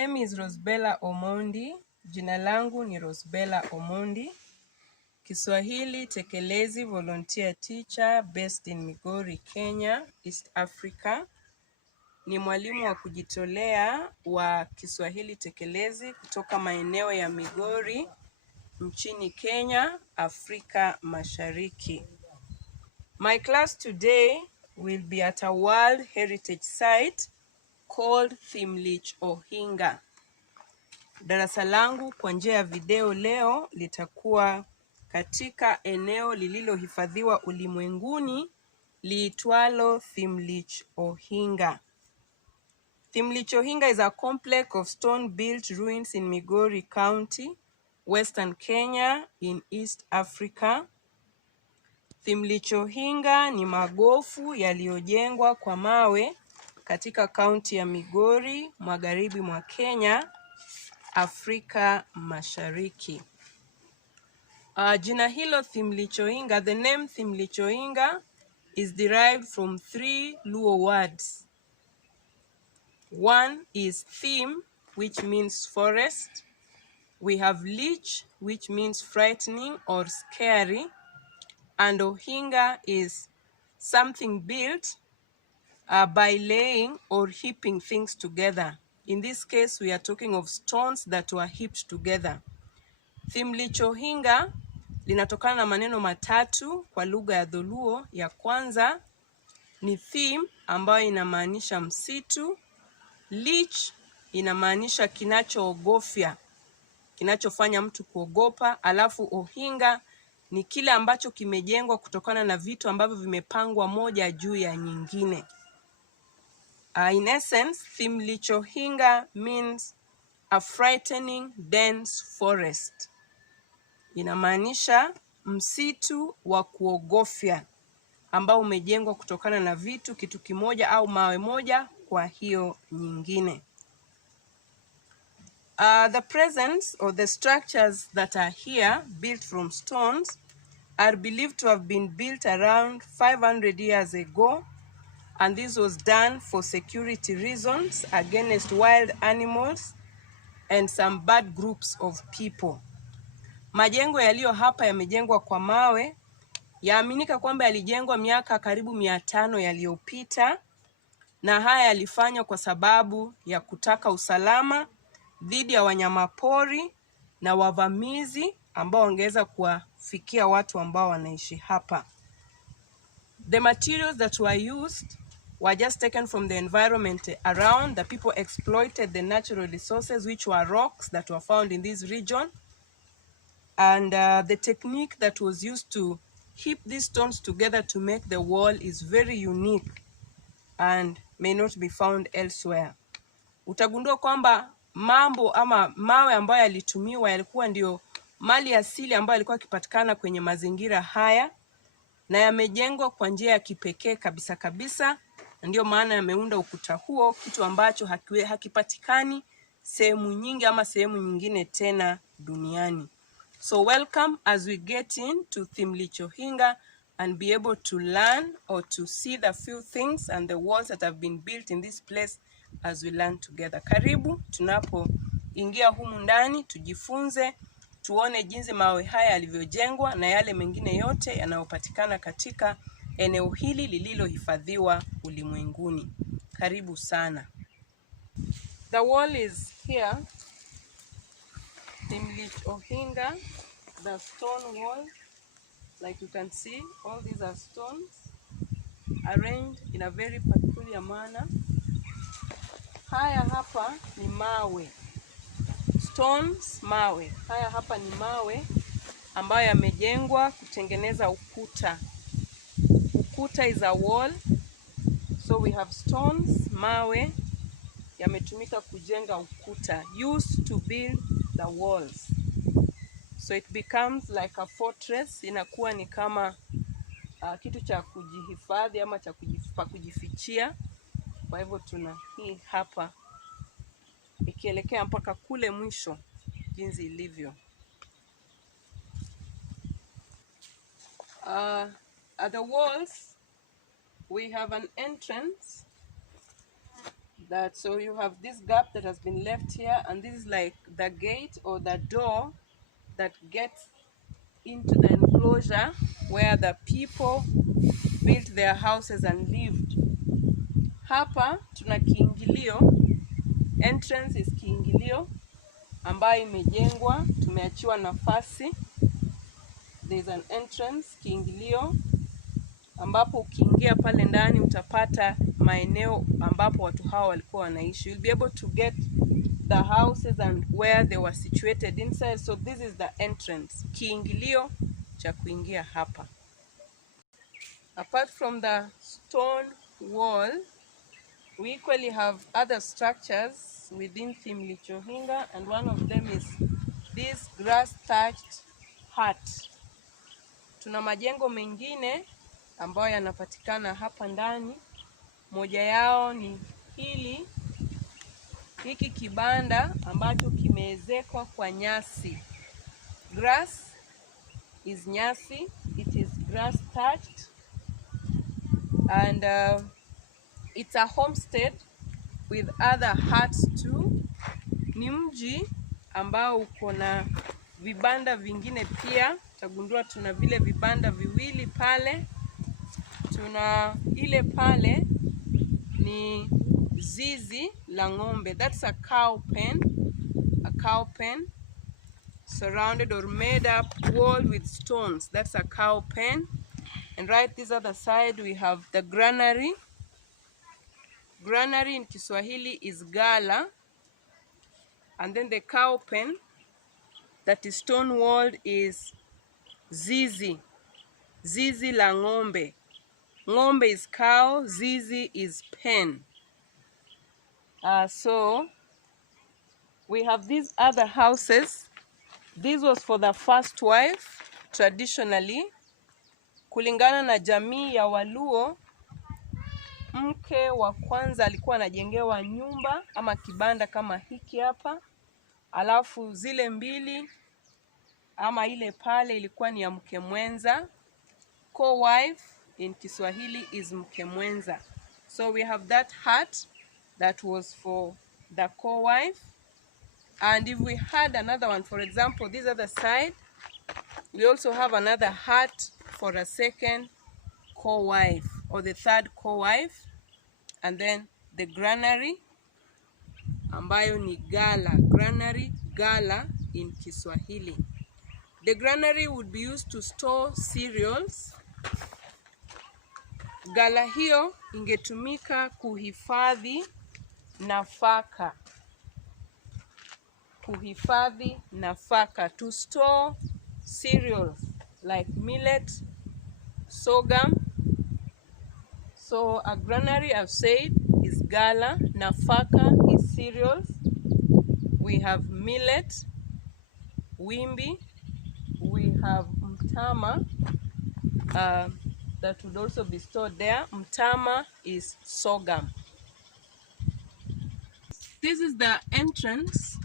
name is Rosebellah Omondi. Jina langu ni Rosebellah Omondi. Kiswahili tekelezi volunteer teacher based in Migori, Kenya, East Africa. Ni mwalimu wa kujitolea wa Kiswahili tekelezi kutoka maeneo ya Migori nchini Kenya, Afrika Mashariki. My class today will be at a World Heritage Site called Thim, Lich, Ohinga. Darasa langu kwa njia ya video leo litakuwa katika eneo lililohifadhiwa ulimwenguni liitwalo Thim, Lich, Ohinga. Thim, Lich, Ohinga is a complex of stone-built ruins in Migori County, Western Kenya in East Africa. Thim, Lich, Ohinga ni magofu yaliyojengwa kwa mawe katika kaunti ya Migori, magharibi mwa Kenya, Afrika Mashariki. Jina hilo Thim, Lich, Ohinga, the name Thim, Lich, Ohinga is derived from 3 Luo words. One is Thim, which means forest. We have Lich, which means frightening or scary. And Ohinga is something built by laying or heaping things together. In this case, we are talking of stones that were heaped together. Thim, Lich, Ohinga linatokana na maneno matatu kwa lugha ya Dholuo. Ya kwanza ni Thim ambayo inamaanisha msitu. Lich inamaanisha kinachoogofya, kinachofanya mtu kuogopa. Alafu Ohinga ni kile ambacho kimejengwa kutokana na vitu ambavyo vimepangwa moja juu ya nyingine. In essence, Thim, Lich, Ohinga means a frightening dense forest. Inamaanisha msitu wa kuogofya ambao umejengwa kutokana na kitu kimoja au mawe moja kwa hiyo nyingine. The presence or the structures that are here built from stones are believed to have been built around 500 years ago, and this was done for security reasons against wild animals and some bad groups of people. Majengo yaliyo hapa yamejengwa kwa mawe. Yaaminika kwamba yalijengwa miaka karibu 500 yaliyopita, na haya yalifanywa kwa sababu ya kutaka usalama dhidi ya wanyamapori na wavamizi ambao wangeweza kuwafikia watu ambao wanaishi hapa. The materials that were used were just taken from the environment around. The people exploited the natural resources, which were rocks that were found in this region. And the technique that was used to heap these stones together to make the wall is very unique and may not be found elsewhere. Utagundua kwamba mambo ama mawe ambayo yalitumiwa yalikuwa ndio mali asili ambayo yalikuwa kipatikana kwenye mazingira haya, na yamejengwa kwa njia ya kipekee kabisa kabisa. Ndio maana yameunda ukuta huo, kitu ambacho hakipatikani sehemu nyingi ama sehemu nyingine tena duniani. So welcome as we get into Thim, Lich, Ohinga and be able to learn or to see the few things and the walls that have been built in this place as we learn together. Karibu tunapoingia humu ndani tujifunze, tuone jinsi mawe haya yalivyojengwa na yale mengine yote yanayopatikana katika eneo hili lililohifadhiwa ulimwenguni. Karibu sana. The wall is here. Thim, Lich, Ohinga, the stone wall. Like you can see, all these are stones arranged in a very peculiar manner. Haya hapa ni mawe. Stones, mawe. Haya hapa ni mawe ambayo yamejengwa kutengeneza ukuta. Ukuta is a wall. So we have stones, mawe yametumika kujenga ukuta, used to build the walls. So it becomes like a fortress, inakuwa ni kama kitu cha kujihifadhi ama cha kujifichia. Kwa hivyo tuna hii hapa ikielekea mpaka kule mwisho jinsi ilivyo. At the walls we have an entrance that. So you have this gap that has been left here, and this is like the gate or the door that gets into the enclosure where the people built their houses and lived. Hapa tuna kiingilio, entrance is kiingilio ambayo imejengwa, tumeachiwa nafasi. There is an entrance, kiingilio, ambapo ukiingia pale ndani utapata maeneo ambapo watu hawa walikuwa wanaishi. You'll be able to get the houses and where they were situated inside. So this is the entrance, kiingilio cha kuingia hapa. Apart from the stone wall, we equally have other structures within Thim Lich Ohinga, and one of them is this grass-thatched hut. Tuna majengo mengine ambayo yanapatikana hapa ndani. Moja yao ni hiki kibanda ambacho kimeezekwa kwa nyasi. Grass is nyasi, it is grass thatched, and it's a homestead with other huts too. Ni mji ambao uko na vibanda vingine pia. Utagundua tuna vile vibanda viwili pale. Tuna ile pale ni zizi la ng'ombe. That's a cow pen. A cow pen surrounded or made up wall with stones. That's a cow pen. And right this other side we have the granary. Granary in Kiswahili is gala. And then the cow pen that is stone walled is zizi. Zizi la ng'ombe. Ng'ombe is cow, zizi is pen. So we have these other houses. This was for the first wife. Traditionally, kulingana na jamii ya Waluo, mke wa kwanza alikuwa anajengewa nyumba ama kibanda kama hiki hapa. Alafu zile mbili ama ile pale ilikuwa ni ya mke mwenza. Co-wife in Kiswahili is mke mwenza. So we have that hut that was for the co-wife. And if we had another one, for example, this other side, we also have another hut for a second co-wife or the third co-wife. And then the granary, ambayo ni gala. Granary, gala in Kiswahili. The granary would be used to store cereals. Gala hiyo ingetumika kuhifadhi nafaka. Kuhifadhi nafaka, to store cereals like millet, sorghum. So a granary, I've said, is gala. Nafaka is cereals. We have millet, wimbi. We have mtama that would also be stored there. Mtama is sorghum. This is the entrance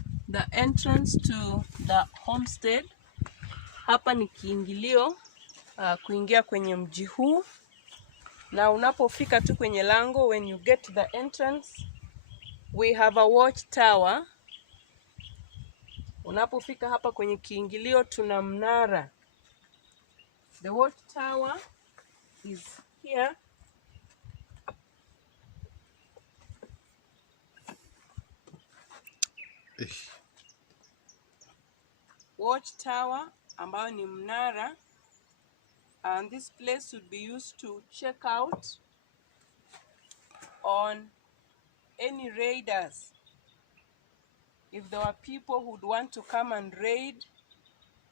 to the homestead. Hapa ni kiingilio kuingia kwenye mji huu. Na unapofika tu kwenye lango, when you get to the entrance, we have a watch tower. Unapofika hapa kwenye kiingilio tuna mnara. The watch tower is here. Watch tower ambayo ni mnara, and this place would be used to check out on any raiders. If there were people who would want to come and raid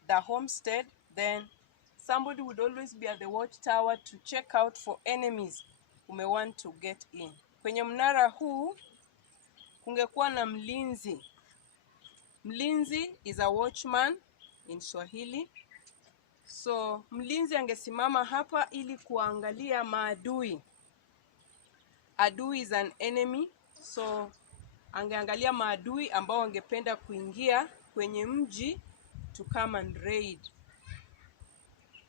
the homestead, then somebody would always be at the watchtower to check out for enemies who may want to get in. Kwenye mnara huu kungekuwa na mlinzi. Mlinzi is a watchman in Swahili. So mlinzi angesimama hapa ili kuangalia maadui. Adui is an enemy. So angeangalia maadui ambao wangependa kuingia kwenye mji to come and raid.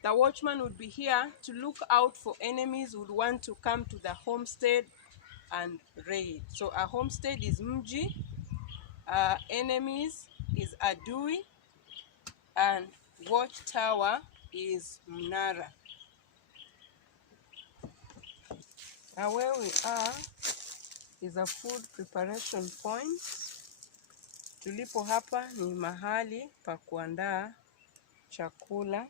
The watchman would be here to look out for enemies who would want to come to the homestead and raid. So a homestead is mji, enemies is adui, and watchtower is mnara. Now where we are is a food preparation point. Tulipo hapa ni mahali pa kuandaa chakula.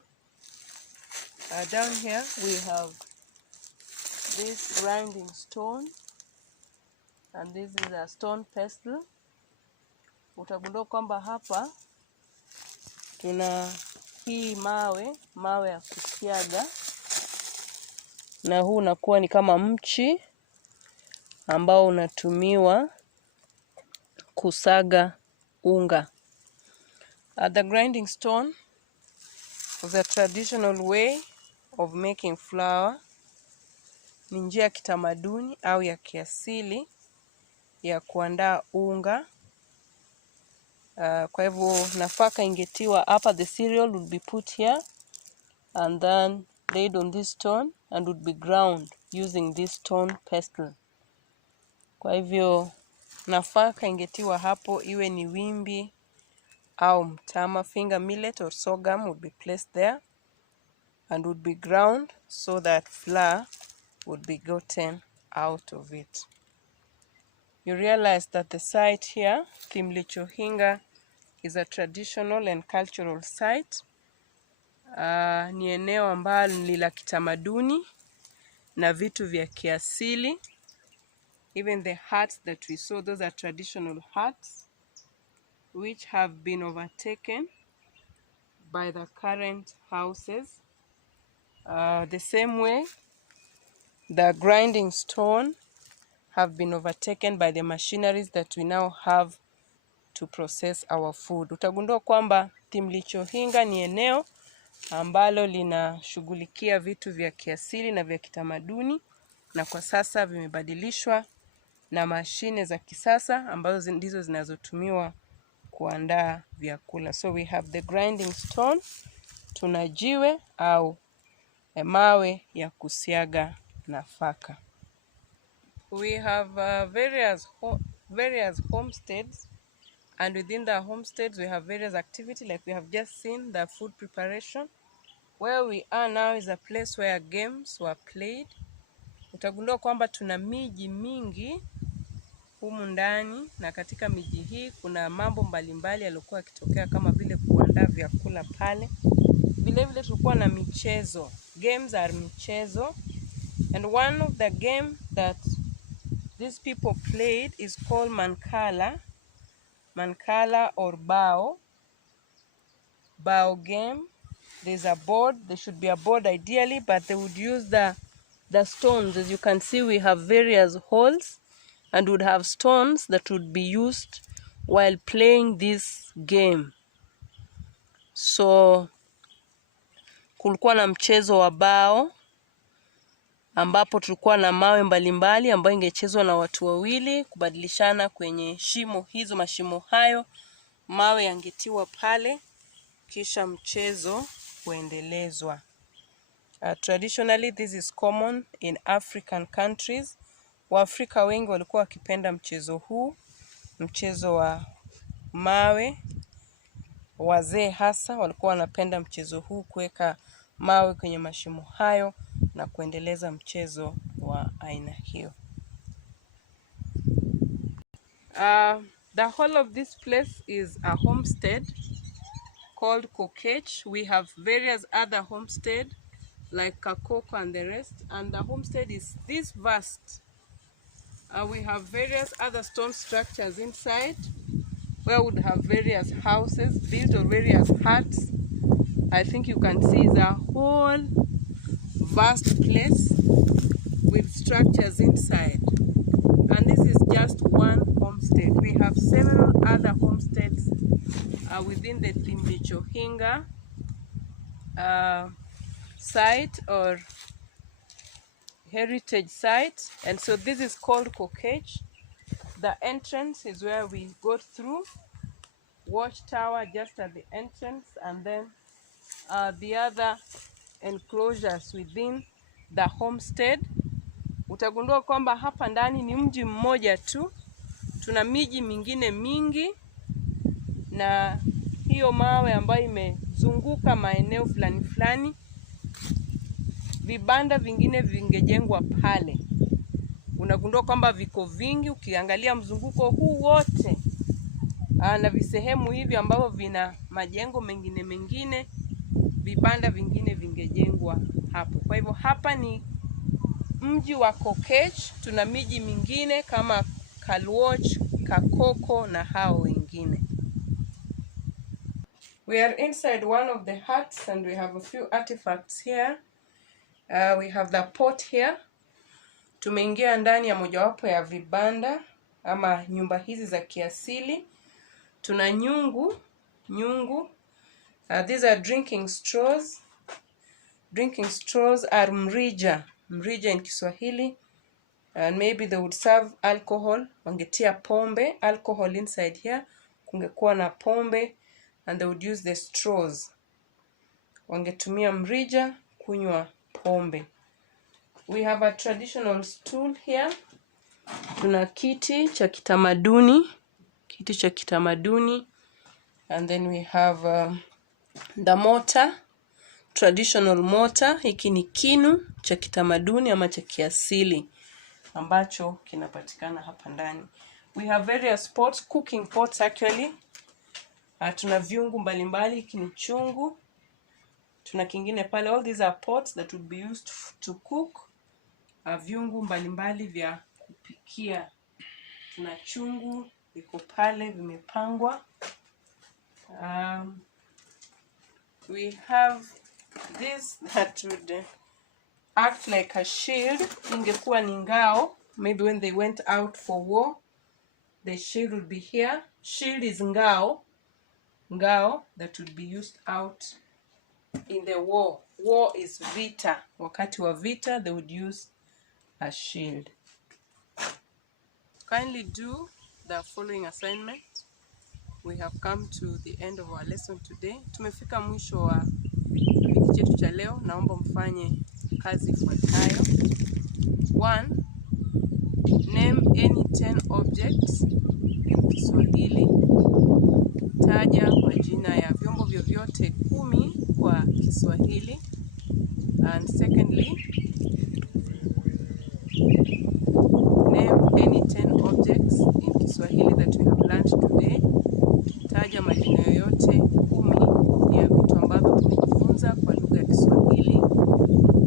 Down here we have this grinding stone, and this is a stone pestle. Utagundua kwamba hapa tuna hii mawe ya kusiaga, na huu unakuwa ni kama mchi ambao unatumiwa kusaga unga. The grinding stone was a traditional way of making flour. Ni njia ya kitamaduni au ya kiasili ya kuandaa unga. Kwa hivyo nafaka ingetiwa hapa, the cereal would be put here and then laid on this stone and would be ground using this stone pestle. Kwa hivyo nafaka ingetiwa hapo, iwe ni wimbi au mtama, finger millet or sorghum would be placed there and would be ground so that flour would be gotten out of it. You realize that the site here, Thim Lich Ohinga, is a traditional and cultural site. Ni eneo ambalo ni la kitamaduni na vitu vya kiasili. Even the huts that we saw, those are traditional huts which have been overtaken by the current houses. The same way, the grinding stone have been overtaken by the machineries that we now have to process our food. Utagundua kwamba Thim Lich Ohinga ni eneo ambalo linashughulikia vitu vya kiasili na vya kitamaduni, na kwa sasa vimebadilishwa na mashine za kisasa ambazo ndizo zinazotumiwa kuandaa vyakula. So we have the grinding stone, tuna jiwe au mawe ya kusiaga nafaka. We have various homesteads, and within the homesteads we have various activities, like we have just seen the food preparation. Where we are now is a place where games were played. Utagundua kwamba tuna miji mingi humu ndani, na katika miji hii kuna mambo mbalimbali yaliokuwa yakitokea kama vile kuandaa vyakula pale. Vile vile tulikuwa na michezo. Games are michezo, and one of the game that these people played is called Mankala or bao game. There's a board. There should be a board ideally, but they would use the stones. As you can see, we have various holes and would have stones that would be used while playing this game. So kulikuwa na mchezo wa bao ambapo tulikuwa na mawe mbalimbali ambayo ingechezwa na watu wawili kubadilishana kwenye shimo hizo. Mashimo hayo mawe yangetiwa pale, kisha mchezo kuendelezwa. Traditionally this is common in African countries. Waafrika wengi walikuwa wakipenda mchezo huu, mchezo wa mawe. Wazee hasa walikuwa wanapenda mchezo huu, kuweka mawe kwenye mashimo hayo na kuendeleza mchezo wa aina hiyo. The whole of this place is a homestead called Kokech. We have various other homestead like Kakoko and the rest, and the homestead is this vast. We have various other stone structures inside where we would have various houses built or various huts. I think you can see it's a whole vast place with structures inside, and this is just one homestead. We have several other homesteads within the Thim Lich Ohinga site or heritage site, and so this is called Kokech. The entrance is where we go through, watchtower just at the entrance, and then the other enclosures within the homestead utagundua kwamba hapa ndani ni mji mmoja tu. Tuna miji mingine mingi, na hiyo mawe ambayo imezunguka maeneo fulani fulani, vibanda vingine vingejengwa pale. Unagundua kwamba viko vingi ukiangalia mzunguko huu wote, na visehemu hivi ambavyo vina majengo mengine, vibanda vingine vingejengwa hapo. Kwa hivyo hapa ni mji wa Kokech. Tuna miji mingine kama Kalwoch, Kakoko na hao wengine. We are inside one of the huts and we have a few artifacts here. We have the pot here. Tumeingia ndani ya mojawapo ya vibanda ama nyumba hizi za kiasili. Tuna nyungu. These are drinking straws. Drinking straws are mrija in Kiswahili. And maybe they would serve alcohol. Wangetia pombe, alcohol inside here. Kungekuwa na pombe, and they would use the straws. Wangetumia mrija kunywa pombe. We have a traditional stool here. Tuna kiti cha kitamaduni. And then we have the mortar, traditional mortar. Hiki ni kinu cha kitamaduni ama cha kiasili ambacho kinapatikana hapa ndani. We have various pots, cooking pots actually. Tuna vyungu mbalimbali, hiki ni chungu. Tuna kingine pale. All these are pots that would be used to cook. Vyungu mbalimbali vya kupikia. Tuna chungu iko pale vimepangwa. We have this that would act like a shield. Ingekuwa ni ngao. Maybe when they went out for war, the shield would be here. Shield is ngao. Ngao that would be used out in the war. War is vita. Wakati wa vita, they would use a shield. Kindly do the following assignment. We have come to the end of our lesson today. Tumefika mwisho wa kipindi chetu cha leo. Naomba mfanye kazi ifuatayo. 1. Name any 10 objects in Kiswahili. Taja majina ya vyombo vyovyote 10 kwa Kiswahili. And secondly, name any 10 objects in Kiswahili that we have learned today. Taja majina yoyote 10 ya vitu ambavyo tumejifunza kwa lugha ya Kiswahili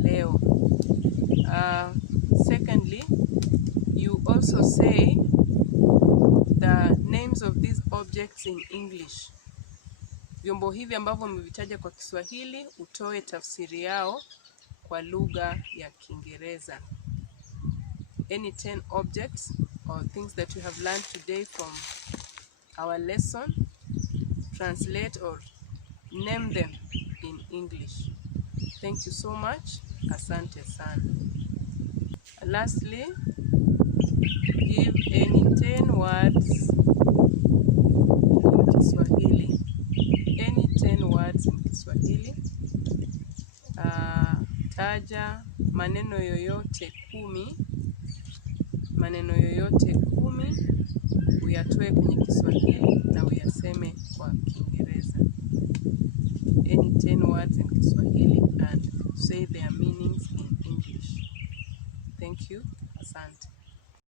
leo. Secondly, you also say the names of these objects in English. Vyombo hivi ambavyo mmevitaja kwa Kiswahili utoe tafsiri yao kwa lugha ya Kiingereza. Any 10 objects or things that you have learned today from our lesson, translate or name them in English. Thank you so much. Asante sana. Lastly, give any 10 words in Kiswahili. Any 10 words in Kiswahili. Taja maneno yoyote 10. Maneno yoyote 10 uyatoe kwenye Kiswahili na uyaseme kwa Kiingereza. Any 10 words in Kiswahili and say their meanings in English. Thank you. Asante.